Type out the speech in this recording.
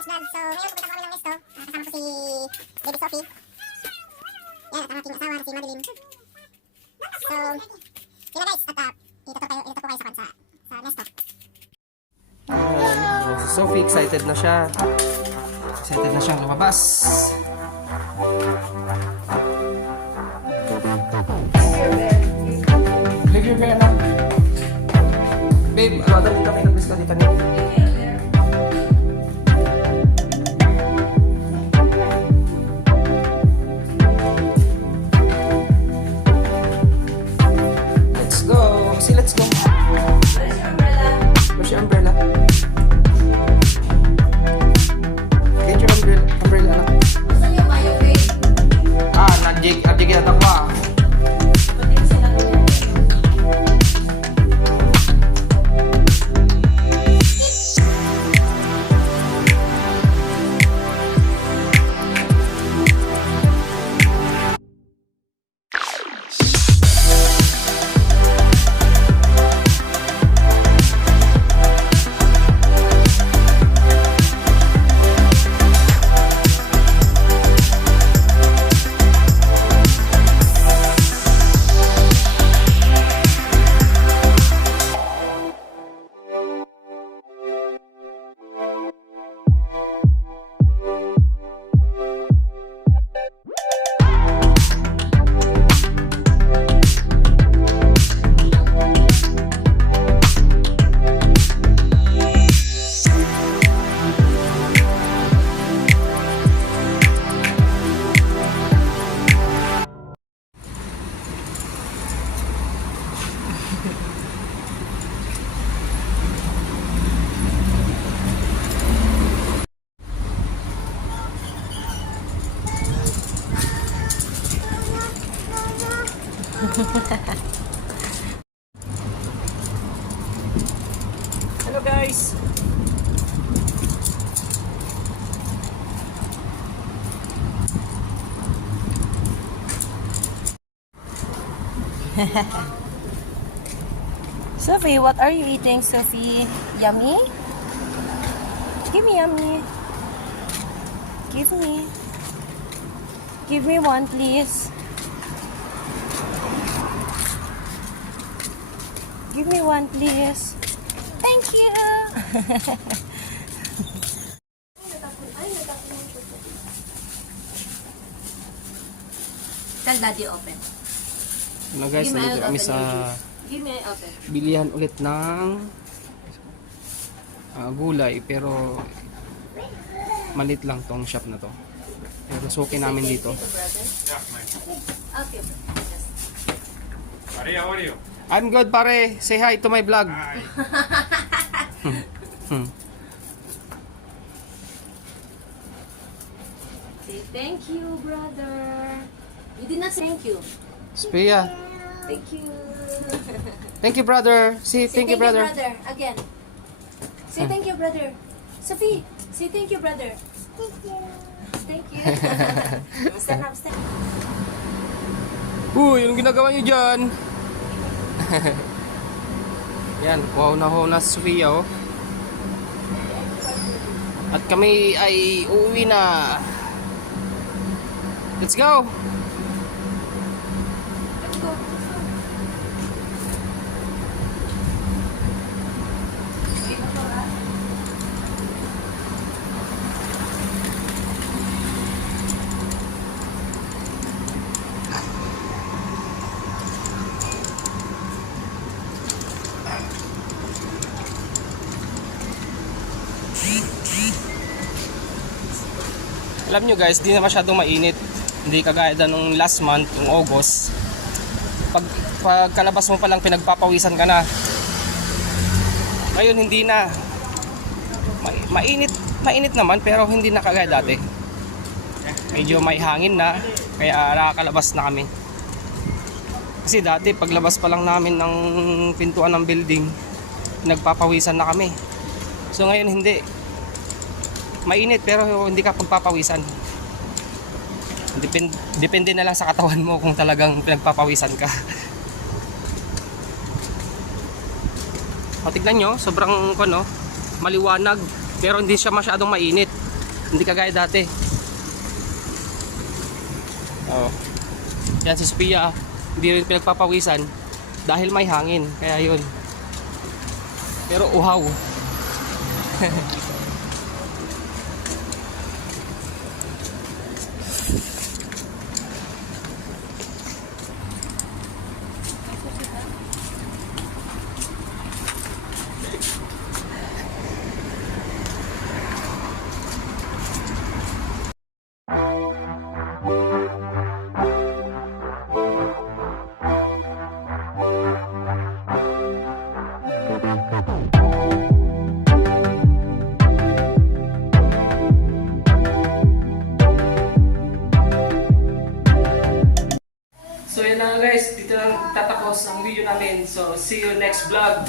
George Vlog. So, ngayon pupunta po kami ng resto. Kasama ko si Baby Sophie. Yan, at ang aking asawa si Madeline. So, yun na guys. At ito po kayo sa resto. Si Sophie, excited na siya. Excited na siyang lumabas. Leave your bear na. Babe, ano dali kami ng biscuit dito niyo? Let's go. See, let's go. Where's your umbrella? Get your umbrella na. Saan yung mayo, babe? Nag-jig na takwa. Hello guys. Sophie, what are you eating, Sophie? Yummy? Give me yummy. Give me. Give me one, please. Give me one, please. Thank you. Tell Daddy open. Hello guys, Give me nandito kami open, sa Give me open. bilihan ulit ng gulay, pero malit lang tong shop na to. Pero suki namin dito. Okay. Pare, how are you? I'm good pare, say hi to my vlog. Hi. Say thank you, brother. You did not say thank you. Spia, Thank you. thank you brother. Say Say thank you brother. Again. Say thank you, brother. Sophie, say thank you, brother. Thank you. Stand up, stand up. Uy, anong ginagawa niyo dyan? Yan, wow na si Sofia oh. At kami ay uuwi na. Let's go! Let's go. Alam nyo guys, di na masyadong mainit. Hindi kagaya nung last month, yung August. Pag kalabas mo pa lang pinagpapawisan ka na. Ngayon hindi na. Mainit naman pero hindi na kagaya dati. Medyo may hangin na, kaya nakakalabas na kami. Kasi dati paglabas pa lang namin ng pintuan ng building, pinagpapawisan na kami. So ngayon hindi. Mainit pero hindi ka pagpapawisan. Depende na lang sa katawan mo kung talagang pinagpapawisan ka. O tignan nyo, sobrang maliwanag pero hindi siya masyadong mainit. Hindi kagaya dati. Oh. Yan si Sophia, hindi rin pinagpapawisan dahil may hangin. Kaya yun. Pero uhaw. So yun na guys, dito lang tatapos ang video namin. So see you next vlog.